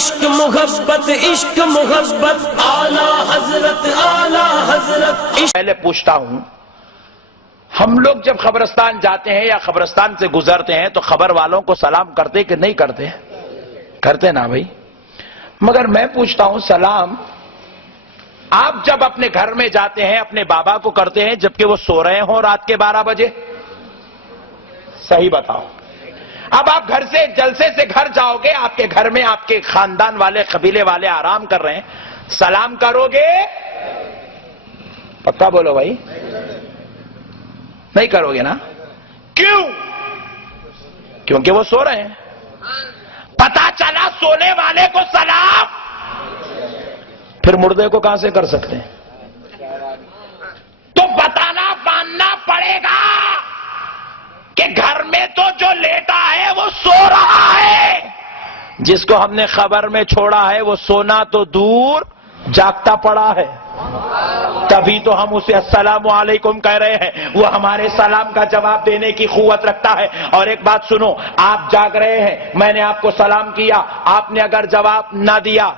عشق محبت اعلیٰ حضرت پہلے پوچھتا ہوں، ہم لوگ جب قبرستان جاتے ہیں یا قبرستان سے گزرتے ہیں تو قبر والوں کو سلام کرتے کہ نہیں کرتے؟ کرتے نا بھائی. مگر میں پوچھتا ہوں، سلام آپ جب اپنے گھر میں جاتے ہیں اپنے بابا کو کرتے ہیں جبکہ وہ سو رہے ہوں رات کے 12 بجے؟ صحیح بتاؤ. اب آپ گھر سے جلسے سے گھر جاؤ گے، آپ کے گھر میں آپ کے خاندان والے قبیلے والے آرام کر رہے ہیں، سلام کرو گے؟ پکا بولو بھائی. نہیں کرو گے نا؟ کیوں؟ کیونکہ وہ سو رہے ہیں. پتا چلا سونے والے کو سلام، پھر مردے کو کہاں سے کر سکتے ہیں؟ تو بتانا ماننا پڑے گا کہ گھر میں تو جو لیٹا ہے وہ سو رہا ہے، جس کو ہم نے خبر میں چھوڑا ہے وہ سونا تو دور جاگتا پڑا ہے. تبھی تو ہم اسے السلام علیکم کہہ رہے ہیں، وہ ہمارے سلام کا جواب دینے کی قوت رکھتا ہے. اور ایک بات سنو، آپ جاگ رہے ہیں، میں نے آپ کو سلام کیا، آپ نے اگر جواب نہ دیا،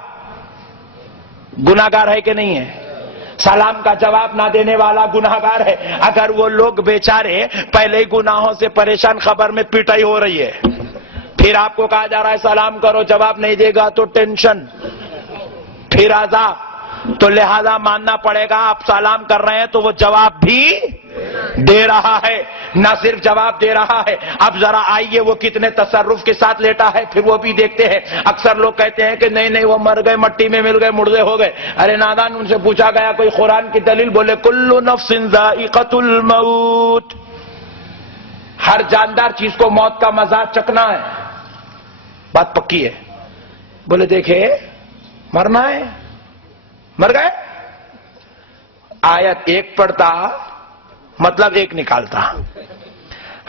گناہگار ہے کہ نہیں ہے؟ سلام کا جواب نہ دینے والا گناہگار ہے. اگر وہ لوگ بیچارے پہلے ہی گناہوں سے پریشان، خبر میں پیٹائی ہو رہی ہے، پھر آپ کو کہا جا رہا ہے سلام کرو، جواب نہیں دے گا تو ٹینشن، پھر عذاب. تو لہذا ماننا پڑے گا آپ سلام کر رہے ہیں تو وہ جواب بھی دے رہا ہے، نہ صرف جواب دے رہا ہے. اب ذرا آئیے وہ کتنے تصرف کے ساتھ لیٹا ہے پھر وہ بھی دیکھتے ہیں. اکثر لوگ کہتے ہیں کہ نہیں وہ مر گئے، مٹی میں مل گئے، مردے ہو گئے. ارے نادان، ان سے پوچھا گیا کوئی قرآن کی دلیل، بولے کل نفس ذائقۃ الموت، ہر جاندار چیز کو موت کا مزہ چکھنا ہے. بات پکی ہے. بولے دیکھے مرنا ہے، مر گئے. آیت ایک پڑھتا مطلب ایک نکالتا.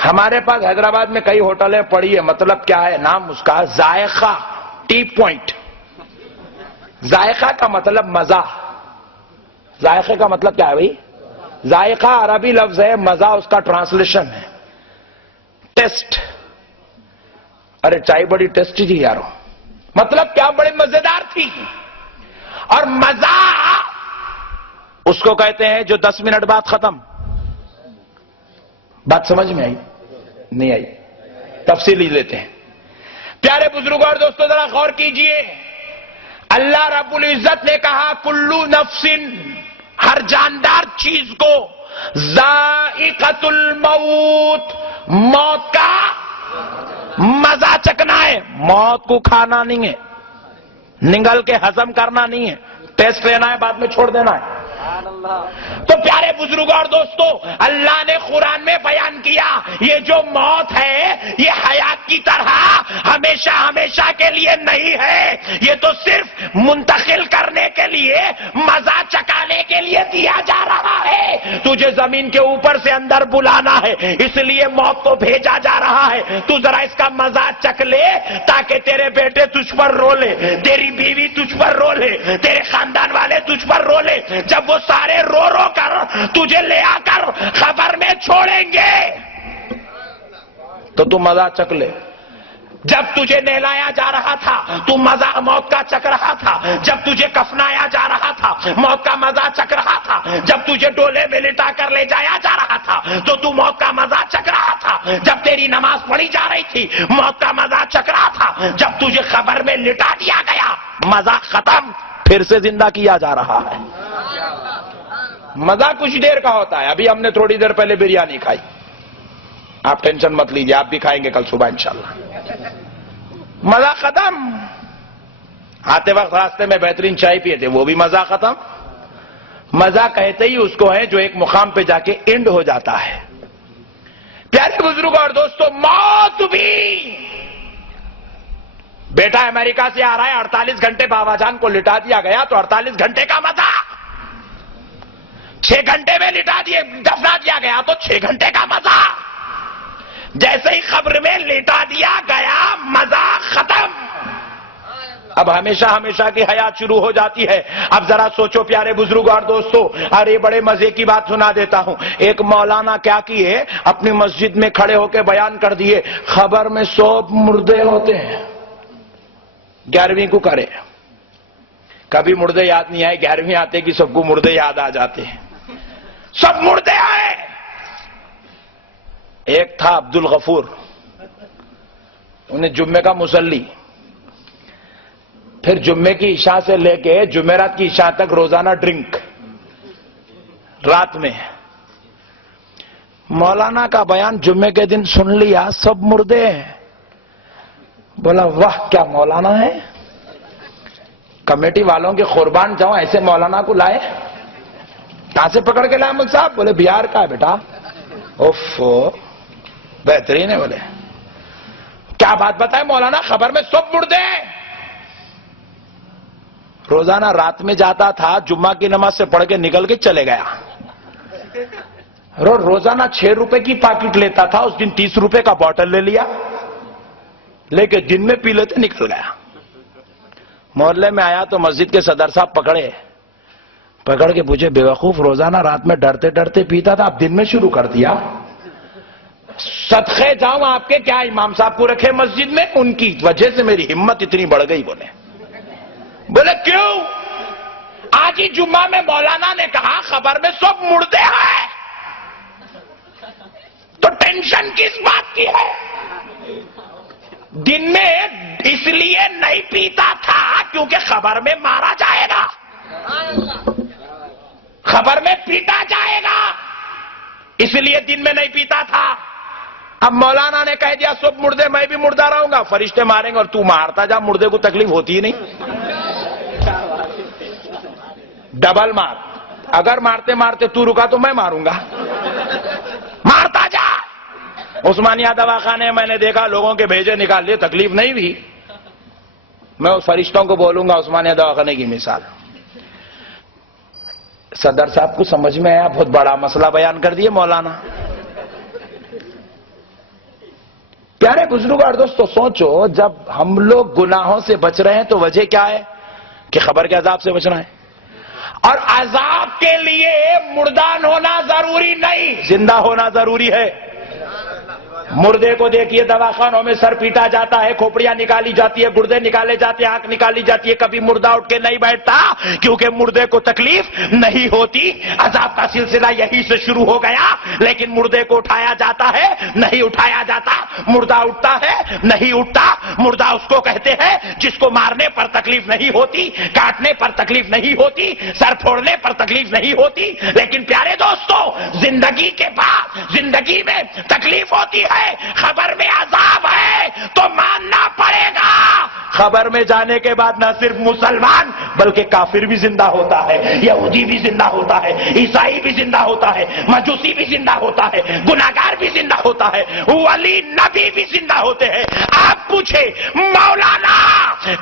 ہمارے پاس حیدرآباد میں کئی ہوٹلیں پڑی ہے، مطلب کیا ہے؟ نام اس کا ذائقہ ٹی پوائنٹ. ذائقہ کا مطلب مزہ. ذائقے کا مطلب کیا ہے بھائی؟ ذائقہ عربی لفظ ہے، مزہ اس کا ٹرانسلیشن ہے ٹیسٹ. ارے چائے بڑی ٹیسٹی تھی یارو، مطلب کیا بڑی مزیدار تھی. اور مزہ اس کو کہتے ہیں جو 10 منٹ بعد ختم. بات سمجھ میں آئی؟ نہیں آئی؟ تفصیلی لیتے ہیں. پیارے بزرگوں اور دوستوں ذرا غور کیجئے. اللہ رب العزت نے کہا کلو نفس، ہر جاندار چیز کو، ذائقۃ الموت، موت کا مزہ چکھنا ہے. موت کو کھانا نہیں ہے، نگل کے ہضم کرنا نہیں ہے، ٹیسٹ لینا ہے بعد میں چھوڑ دینا ہے. تو پیارے بزرگوں اور دوستو، اللہ نے قرآن میں بیان کیا یہ جو موت ہے یہ حیات کی طرح ہمیشہ ہمیشہ کے لیے نہیں ہے، یہ تو صرف منتقل کرنے کے لیے، مزہ چکانے کے لیے دیا جا رہا ہے. تجھے زمین کے اوپر سے اندر بلانا ہے، اس لیے موت کو بھیجا جا رہا ہے. تو ذرا اس کا مزہ چکھ لے تاکہ تیرے بیٹے تجھ پر رو لے، تیری بیوی تجھ پر رو لے، تیرے خاندان والے تجھ پر رو لے. جب وہ سارے رو رو کر تجھے لے آ کر خبر میں چھوڑیں گے تو تو مزہ چکھ لے. جب تجھے نہلایا جا رہا تھا تو مزہ موت کا چکھ رہا تھا، جب تجھے کفنایا جا رہا تھا موت کا مزہ چکھ رہا تھا، جب تجھے ڈولے میں لٹا کر لے جایا جا رہا تھا تو موت کا مزہ چکھ رہا تھا، جب تیری نماز پڑھی جا رہی تھی موت کا مزہ چکھ رہا تھا، جب تجھے خبر میں لٹا دیا گیا مزہ ختم، پھر سے زندہ کیا جا رہا ہے. مزہ کچھ دیر کا ہوتا ہے. ابھی ہم نے تھوڑی دیر پہلے بریانی کھائی، آپ ٹینشن مت لیجیے، آپ بھی کھائیں گے کل صبح انشاءاللہ. مزہ ختم. آتے وقت راستے میں بہترین چائے پیے تھے، وہ بھی مزہ ختم. مزہ کہتے ہی اس کو ہے جو ایک مقام پہ جا کے اینڈ ہو جاتا ہے. پیارے بزرگوں اور دوستوں، موت بھی، بیٹا امریکہ سے آ رہا ہے، 48 گھنٹے بابا جان کو لٹا دیا گیا تو 48 گھنٹے کا مزہ، 6 گھنٹے میں لٹا دیے دفنا دیا گیا تو 6 گھنٹے کا مزہ. جیسے ہی قبر میں لٹا دیا گیا مزہ ختم. اب ہمیشہ ہمیشہ کی حیات شروع ہو جاتی ہے. اب ذرا سوچو پیارے بزرگ اور دوستو، ارے بڑے مزے کی بات سنا دیتا ہوں. ایک مولانا کیا کیے، اپنی مسجد میں کھڑے ہو کے بیان کر دیے خبر میں 100 مردے ہوتے ہیں. 11ویں کو کرے. کبھی مردے یاد نہیں آئے, 11ویں آتے کہ سب کو مردے یاد آ جاتے ہیں. سب مردے آئے. ایک تھا عبد الغفور, انہیں جمعے کا مصلی, پھر جمعے کی عشاء سے لے کے جمعرات کی عشاء تک روزانہ ڈرنک رات میں. مولانا کا بیان جمعے کے دن سن لیا, سب مردے ہیں. بولا واہ کیا مولانا ہے, کمیٹی والوں کے قربان جاؤں, ایسے مولانا کو لائے. کہاں سے پکڑ کے لائے مل صاحب؟ بولے بہار کا ہے بیٹا. اوفو بہترین ہے. بولے کیا بات بتائے مولانا, خبر میں سب مردے ہیں. روزانہ رات میں جاتا تھا, جمعہ کی نماز سے پڑھ کے نکل کے چلے گیا. روزانہ 6 روپے کی پاکٹ لیتا تھا, اس دن 30 روپے کا بوٹل لے لیا, لے کے دن میں پی لیتے نکل گیا. محلے میں آیا تو مسجد کے صدر صاحب پکڑ کے پوچھے, بے وقوف روزانہ رات میں ڈرتے ڈرتے پیتا تھا, اب دن میں شروع کر دیا. صدقے جاؤں آپ کے, کیا امام صاحب کو رکھے مسجد میں, ان کی وجہ سے میری ہمت اتنی بڑھ گئی. بولے کیوں؟ آج ہی جمعہ میں مولانا نے کہا خبر میں سب مردے ہیں, تو ٹینشن کس بات کی ہے؟ دن میں اس لیے نہیں پیتا تھا کیونکہ خبر میں مارا جائے گا, خبر میں پیٹا جائے گا, اس لیے دن میں نہیں پیتا تھا. اب مولانا نے کہہ دیا سب مردے, میں بھی مردہ رہوں گا, فرشتے ماریں گے اور تو مارتا جا, مردے کو تکلیف ہوتی ہی نہیں. ڈبل مار, اگر مارتے مارتے تو رکا تو میں ماروں گا, مارتا جا. عثمانیہ دواخانے میں نے دیکھا لوگوں کے بھیجے نکال لیے, تکلیف نہیں ہوئی. میں اس فرشتوں کو بولوں گا عثمانیہ دواخانے کی مثال. صدر صاحب کو سمجھ میں آیا, بہت بڑا مسئلہ بیان کر دیے مولانا. پیارے بزرگ اور دوستو, سوچو جب ہم لوگ گناہوں سے بچ رہے ہیں تو وجہ کیا ہے؟ کہ خبر کے عذاب سے بچنا ہے. اور عذاب کے لیے مردان ہونا ضروری نہیں, زندہ ہونا ضروری ہے. مردے کو دیکھیے دواخانوں میں سر پیٹا جاتا ہے, کھوپڑیاں نکالی جاتی ہے, گردے نکالے جاتے ہیں, آنکھ نکالی جاتی ہے, کبھی مردہ اٹھ کے نہیں بیٹھتا کیونکہ مردے کو تکلیف نہیں ہوتی. عذاب کا سلسلہ یہی سے شروع ہو گیا. لیکن مردے کو اٹھایا جاتا ہے, نہیں اٹھایا جاتا. مردہ اٹھتا ہے, نہیں اٹھتا. مردہ اس کو کہتے ہیں جس کو مارنے پر تکلیف نہیں ہوتی, کاٹنے پر تکلیف نہیں ہوتی, سر پھوڑنے پر تکلیف نہیں ہوتی. لیکن پیارے دوستو, زندگی کے بعد زندگی میں تکلیف ہوتی ہے, خبر میں عذاب ہے تو ماننا پڑے گا. خبر میں جانے کے بعد نہ صرف مسلمان بلکہ کافر بھی زندہ ہوتا ہے, یہودی بھی زندہ ہوتا ہے, عیسائی بھی زندہ ہوتا ہے, مجوسی بھی زندہ ہوتا ہے, گناہگار بھی زندہ ہوتا ہے, ولی نبی بھی زندہ ہوتے ہیں. آپ پوچھے مولانا,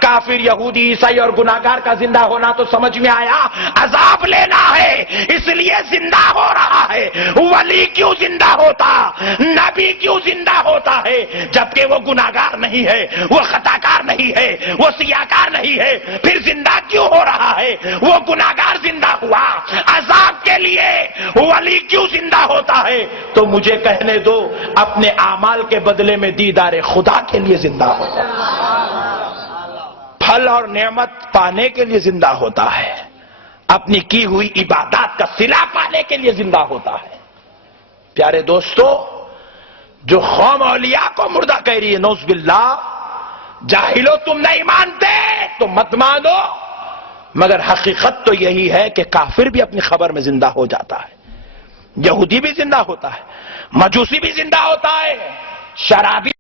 کافر یہودی عیسائی اور گناہگار کا زندہ ہونا تو سمجھ میں آیا, عذاب لینا ہے اس لیے زندہ ہو رہا ہے. ولی کیوں زندہ ہوتا, نبی کیوں زندہ ہوتا ہے جبکہ وہ گناہگار نہیں ہے, وہ خطاکار نہیں ہے, وہ سیاکار نہیں ہے؟ پھر زندہ کیوں ہو رہا ہے؟ وہ گناہگار زندہ ہوا, عذاب کے لیے. ولی کیوں زندہ ہوتا ہے؟ تو مجھے کہنے دو, اپنے اعمال کے بدلے میں دیدار خدا کے لیے زندہ ہوتا ہے, پھل اور نعمت پانے کے لیے زندہ ہوتا ہے, اپنی کی ہوئی عبادات کا صلہ پانے کے لیے زندہ ہوتا ہے. پیارے دوستو, جو قوم اولیاء کو مردہ کہہ رہی ہے, نعوذ باللہ, جاہلو تم نہیں مانتے تو مت مانو, مگر حقیقت تو یہی ہے کہ کافر بھی اپنی خبر میں زندہ ہو جاتا ہے, یہودی بھی زندہ ہوتا ہے, مجوسی بھی زندہ ہوتا ہے, شرابی